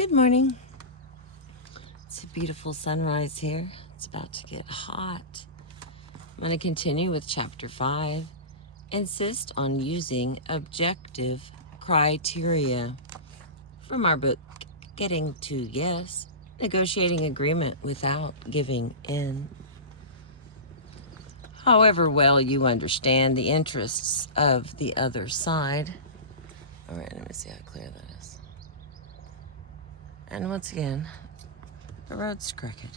Good morning. It's a beautiful sunrise here. It's about to get hot. I'm going to continue with chapter 5. Insist on using objective criteria. From our book, Getting to Yes, Negotiating Agreement Without Giving In. However well you understand the interests of the other side. All right, let me see how clear that is. And once again, the road's crooked.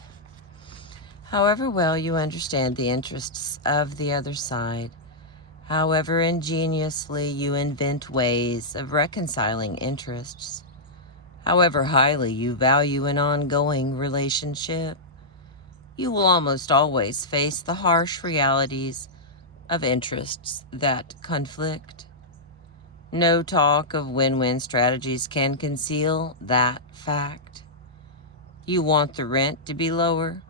However well you understand the interests of the other side, however ingeniously you invent ways of reconciling interests, however highly you value an ongoing relationship, you will almost always face the harsh realities of interests that conflict. No talk of win-win strategies can conceal that fact. You want the rent to be lower.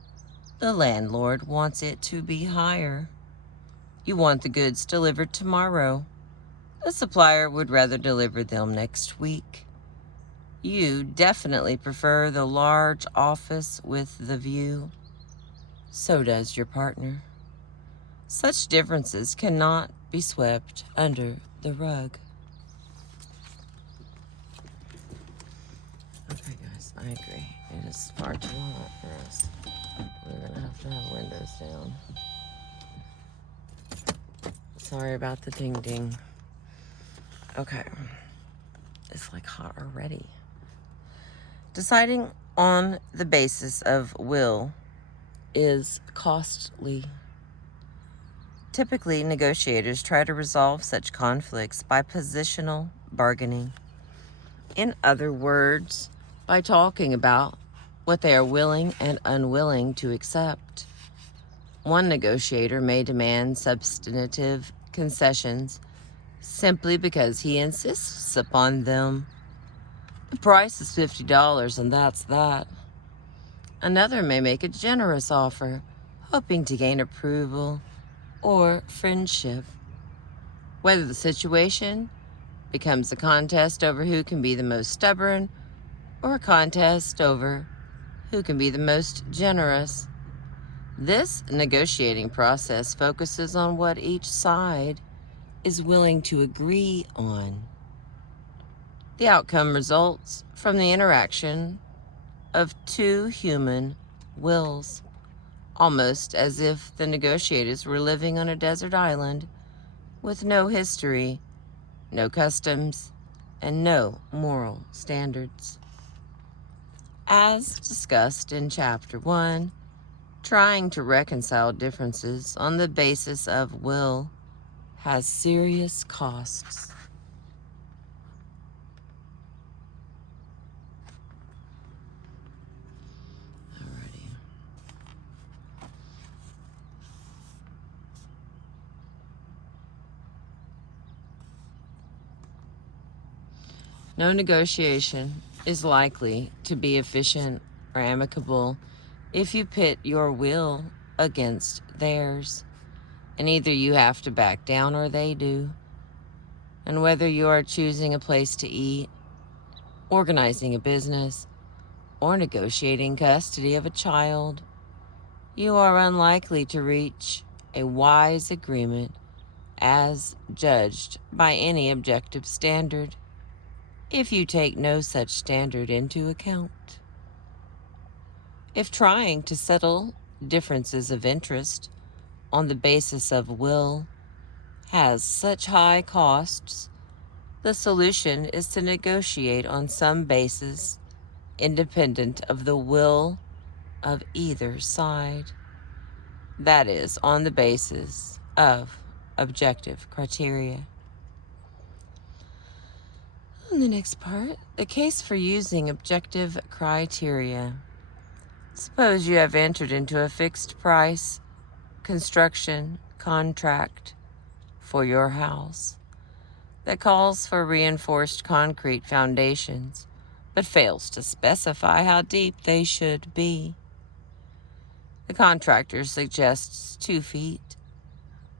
The landlord wants it to be higher. You want the goods delivered tomorrow. The supplier would rather deliver them next week. You definitely prefer the large office with the view. So does your partner. Such differences cannot be swept under the rug. Okay, guys, I agree. It is far too hot for us. We're going to have windows down. Sorry about the ding ding. Okay. It's like hot already. Deciding on the basis of will is costly. Typically, negotiators try to resolve such conflicts by positional bargaining. In other words, by talking about what they are willing and unwilling to accept. One negotiator may demand substantive concessions simply because he insists upon them. The price is $50 and that's that. Another may make a generous offer, hoping to gain approval or friendship. Whether the situation becomes a contest over who can be the most stubborn or a contest over who can be the most generous, this negotiating process focuses on what each side is willing to agree on. The outcome results from the interaction of two human wills, almost as if the negotiators were living on a desert island with no history, no customs, and no moral standards. As discussed in Chapter 1, trying to reconcile differences on the basis of will has serious costs. Alrighty. No negotiation is likely to be efficient or amicable if you pit your will against theirs, and either you have to back down or they do. And whether you are choosing a place to eat, organizing a business, or negotiating custody of a child, you are unlikely to reach a wise agreement as judged by any objective standard if you take no such standard into account. If trying to settle differences of interest on the basis of will has such high costs, the solution is to negotiate on some basis independent of the will of either side. That is, on the basis of objective criteria. On the next part, the case for using objective criteria. Suppose you have entered into a fixed price construction contract for your house that calls for reinforced concrete foundations, but fails to specify how deep they should be. The contractor suggests 2 feet.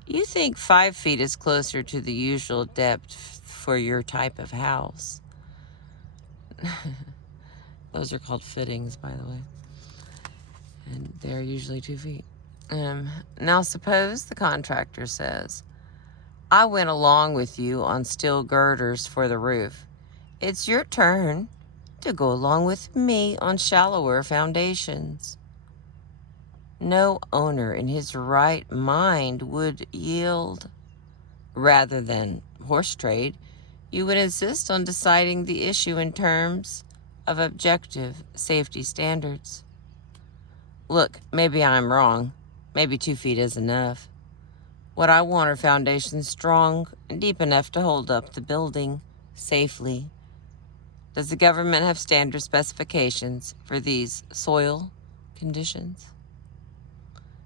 You think 5 feet is closer to the usual depth for your type of house. Those are called fittings, by the way. And they're usually 2 feet. Now suppose the contractor says, I went along with you on steel girders for the roof. It's your turn to go along with me on shallower foundations. No owner in his right mind would yield. Rather than horse trade, you would insist on deciding the issue in terms of objective safety standards. Look, maybe I'm wrong. Maybe 2 feet is enough. What I want are foundations strong and deep enough to hold up the building safely. Does the government have standard specifications for these soil conditions?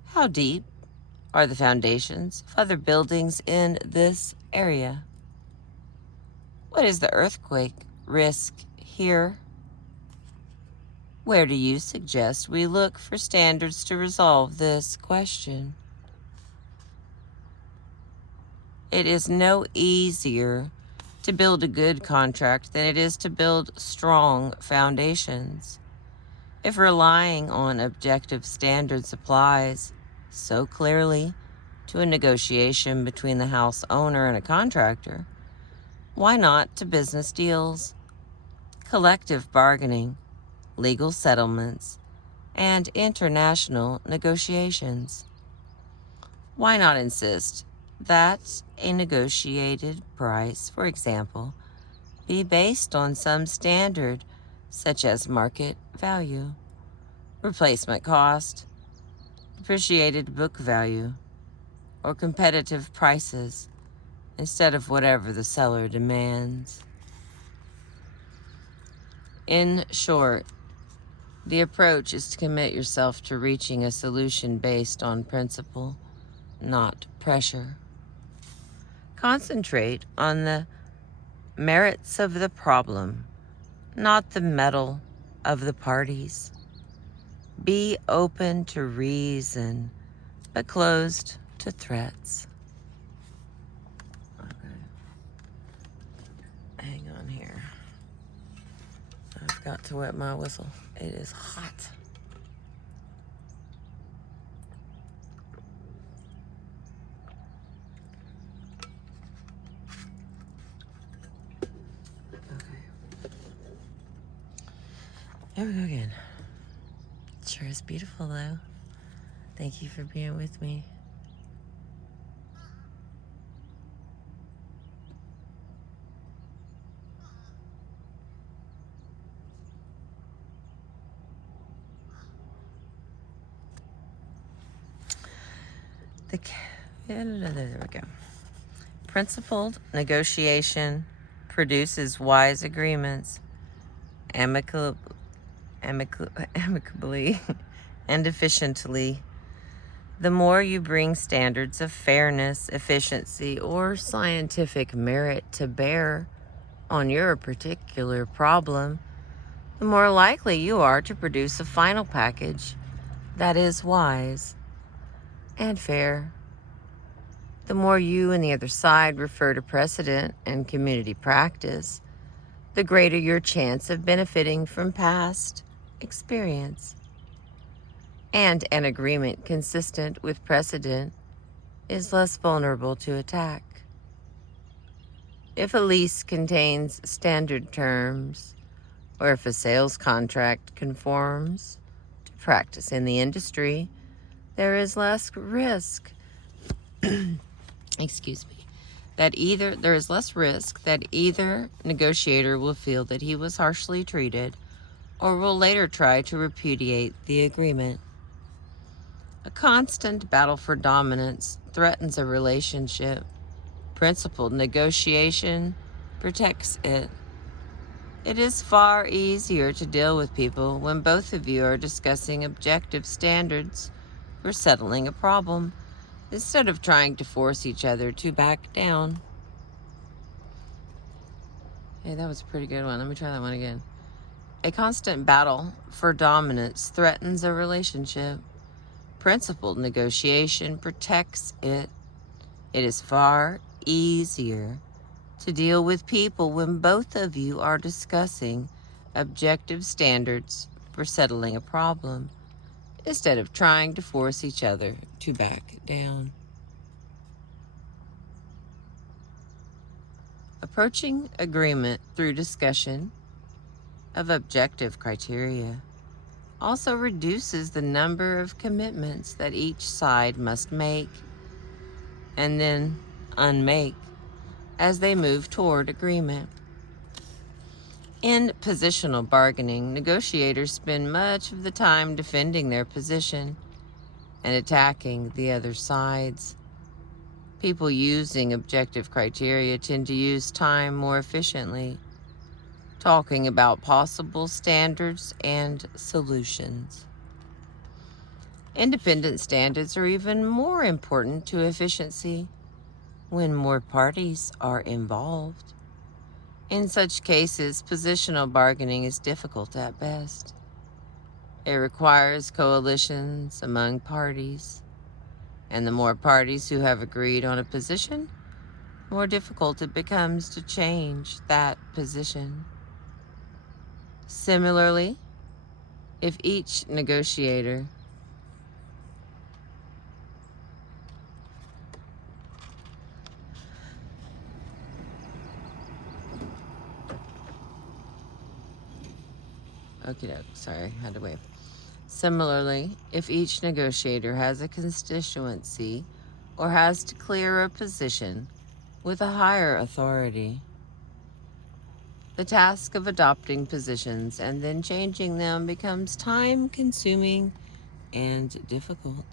How deep are the foundations of other buildings in this area? What is the earthquake risk here? Where do you suggest we look for standards to resolve this question? It is no easier to build a good contract than it is to build strong foundations. If relying on objective standards applies so clearly to a negotiation between the house owner and a contractor, why not to business deals, collective bargaining, legal settlements, and international negotiations? Why not insist that a negotiated price, for example, be based on some standard such as market value, replacement cost, depreciated book value, or competitive prices instead of whatever the seller demands? In short, the approach is to commit yourself to reaching a solution based on principle, not pressure. Concentrate on the merits of the problem, not the metal of the parties. Be open to reason, but closed to threats. Okay. Hang on here. I've got to wet my whistle. It is hot. There we go again. It sure is beautiful though. Thank you for being with me. There we go. Principled negotiation produces wise agreements amicably and efficiently. The more you bring standards of fairness, efficiency, or scientific merit to bear on your particular problem, the more likely you are to produce a final package that is wise and fair. The more you and the other side refer to precedent and community practice, the greater your chance of benefiting from past experience. And an agreement consistent with precedent is less vulnerable to attack. If a lease contains standard terms, or if a sales contract conforms to practice in the industry, there is less risk there is less risk that either negotiator will feel that he was harshly treated or will later try to repudiate the agreement. A constant battle for dominance threatens a relationship. Principled negotiation protects it. It is far easier to deal with people when both of you are discussing objective standards for settling a problem, instead of trying to force each other to back down. Hey, that was a pretty good one. Let me try that one again. A constant battle for dominance threatens a relationship. Principled negotiation protects it. It is far easier to deal with people when both of you are discussing objective standards for settling a problem instead of trying to force each other to back down. Approaching agreement through discussion of objective criteria also reduces the number of commitments that each side must make and then unmake as they move toward agreement. In positional bargaining, negotiators spend much of the time defending their position and attacking the other side's. People using objective criteria tend to use time more efficiently, talking about possible standards and solutions. Independent standards are even more important to efficiency when more parties are involved. In such cases, positional bargaining is difficult at best. It requires coalitions among parties, and the more parties who have agreed on a position, the more difficult it becomes to change that position. Similarly, if each negotiator had to wave. Similarly, if each negotiator has a constituency or has to clear a position with a higher authority, the task of adopting positions and then changing them becomes time-consuming and difficult.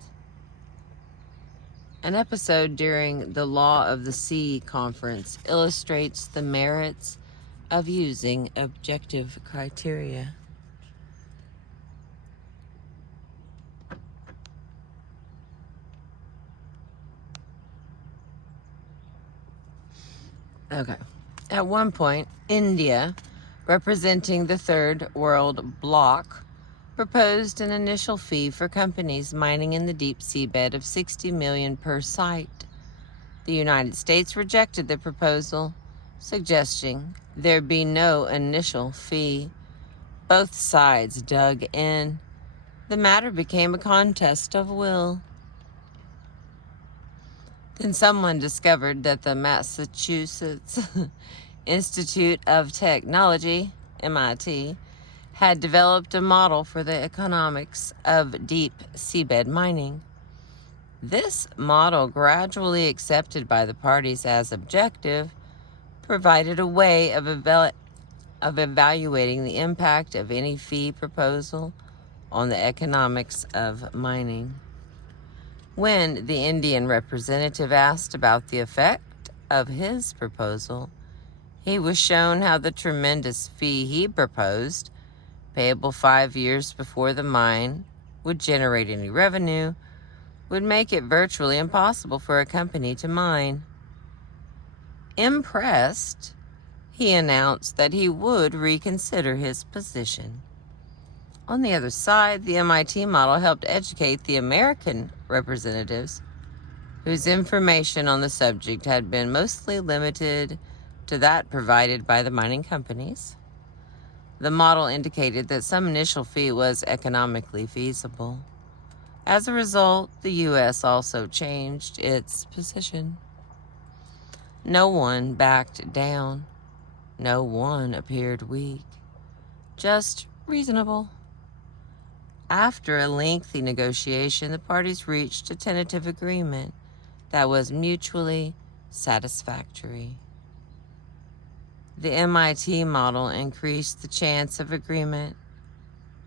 An episode during the Law of the Sea conference illustrates the merits of using objective criteria. Okay. At one point, India, representing the Third World Bloc, proposed an initial fee for companies mining in the deep seabed of $60 million per site. The United States rejected the proposal, suggesting there be no initial fee. Both sides dug in. The matter became a contest of will. Then someone discovered that the Massachusetts Institute of Technology, MIT, had developed a model for the economics of deep seabed mining. This model, gradually accepted by the parties as objective, provided a way of evaluating the impact of any fee proposal on the economics of mining. When the Indian representative asked about the effect of his proposal, he was shown how the tremendous fee he proposed, payable 5 years before the mine would generate any revenue, would make it virtually impossible for a company to mine. Impressed, he announced that he would reconsider his position. On the other side, the MIT model helped educate the American representatives, whose information on the subject had been mostly limited to that provided by the mining companies. The model indicated that some initial fee was economically feasible. As a result, the U.S. also changed its position. No one backed down. No one appeared weak, just reasonable. After a lengthy negotiation, the parties reached a tentative agreement that was mutually satisfactory. The MIT model increased the chance of agreement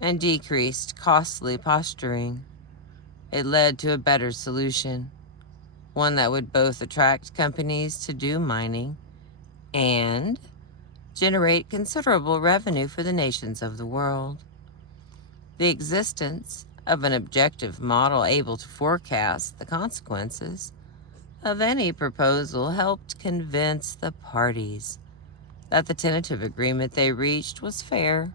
and decreased costly posturing. It led to a better solution, one that would both attract companies to do mining and generate considerable revenue for the nations of the world. The existence of an objective model able to forecast the consequences of any proposal helped convince the parties that the tentative agreement they reached was fair.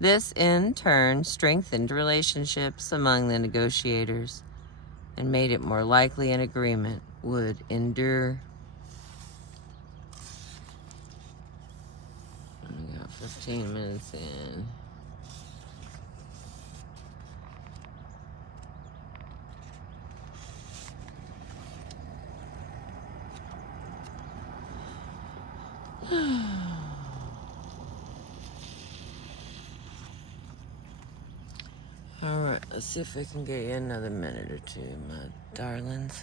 This, in turn, strengthened relationships among the negotiators and made it more likely an agreement would endure. What do we got for 15 minutes in. Alright, let's see if I can get you another minute or two, my darlings.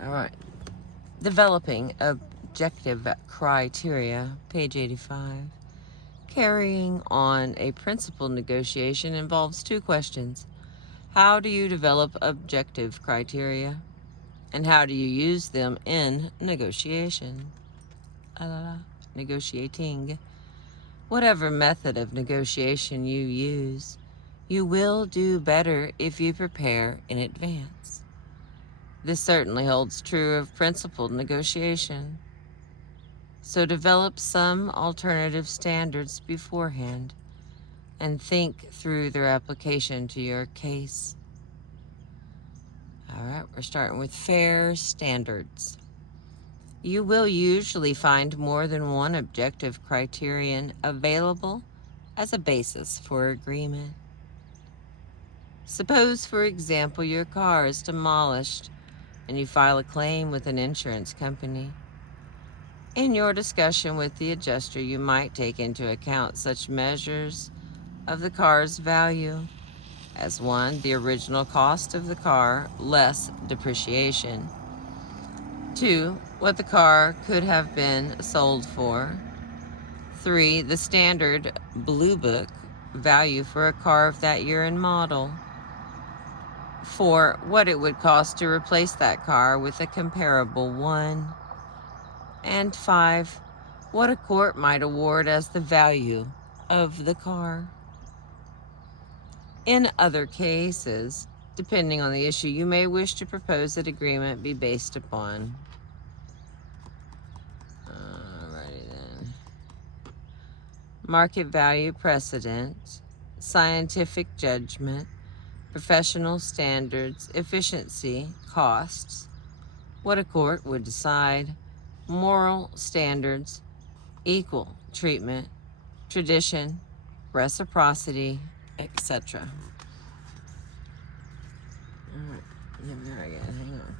Alright. Developing objective criteria, page 85. Carrying on a principal negotiation involves two questions. How do you develop objective criteria? And how do you use them in negotiation? Negotiating. Whatever method of negotiation you use, you will do better if you prepare in advance. This certainly holds true of principled negotiation. So develop some alternative standards beforehand and think through their application to your case. All right, we're starting with fair standards. You will usually find more than one objective criterion available as a basis for agreement. Suppose, for example, your car is demolished and you file a claim with an insurance company. In your discussion with the adjuster, you might take into account such measures of the car's value as 1, the original cost of the car less depreciation. 2, what the car could have been sold for. 3, the standard Blue Book value for a car of that year and model. 4, what it would cost to replace that car with a comparable one. And 5, what a court might award as the value of the car. In other cases, depending on the issue, you may wish to propose that agreement be based upon. Alrighty then. Market value precedent, scientific judgment, professional standards, efficiency, costs, what a court would decide, moral standards, equal treatment, tradition, reciprocity, etc. All right, get there again. Hang on.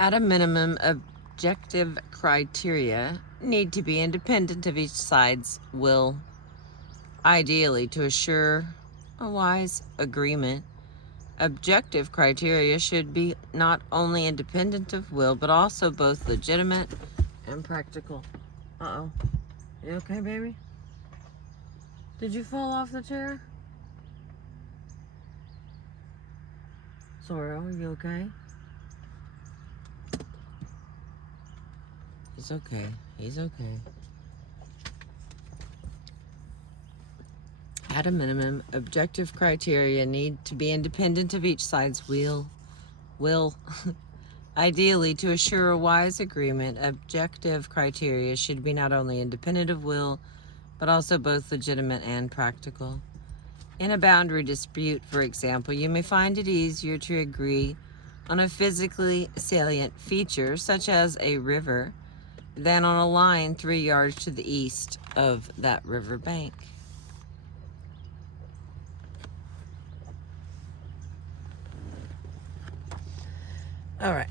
At a minimum, objective criteria need to be independent of each side's will. Ideally, to assure a wise agreement, objective criteria should be not only independent of will, but also both legitimate and practical. Uh-oh. You okay, baby? Did you fall off the chair? Sorrel, are you okay? He's okay. He's okay. At a minimum, objective criteria need to be independent of each side's will. Ideally, to assure a wise agreement, objective criteria should be not only independent of will, but also both legitimate and practical. In a boundary dispute, for example, you may find it easier to agree on a physically salient feature, such as a river, than on a line 3 yards to the east of that river bank. All right.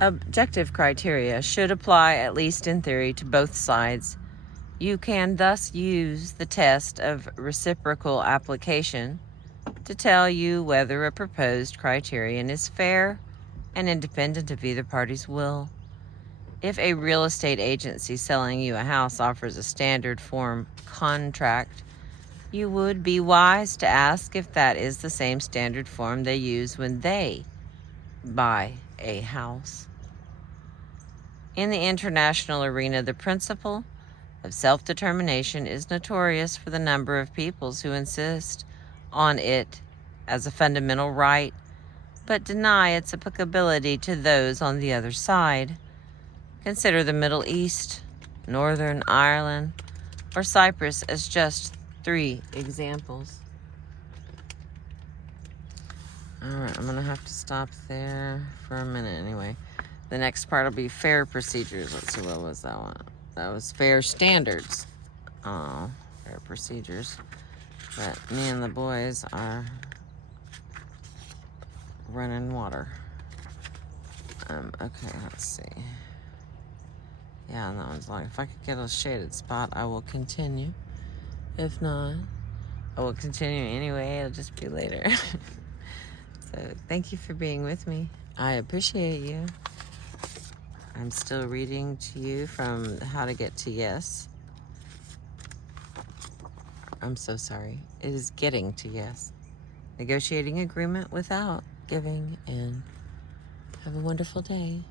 Objective criteria should apply, at least in theory, to both sides. You can thus use the test of reciprocal application to tell you whether a proposed criterion is fair and independent of either party's will. If a real estate agency selling you a house offers a standard form contract, you would be wise to ask if that is the same standard form they use when they buy a house. In the international arena, the principle of self-determination is notorious for the number of peoples who insist on it as a fundamental right, but deny its applicability to those on the other side. Consider the Middle East, Northern Ireland, or Cyprus as just 3 examples. Alright, I'm going to have to stop there for a minute anyway. The next part will be fair procedures. Let's see, what was that one? That was fair standards. Oh, fair procedures. But me and the boys are running water. Okay, let's see. Yeah, and that one's long. If I could get a shaded spot, I will continue. If not, I will continue anyway. It'll just be later. So thank you for being with me. I appreciate you. I'm still reading to you from How to Get to Yes. I'm so sorry. It is getting to yes. Negotiating agreement without giving in. Have a wonderful day.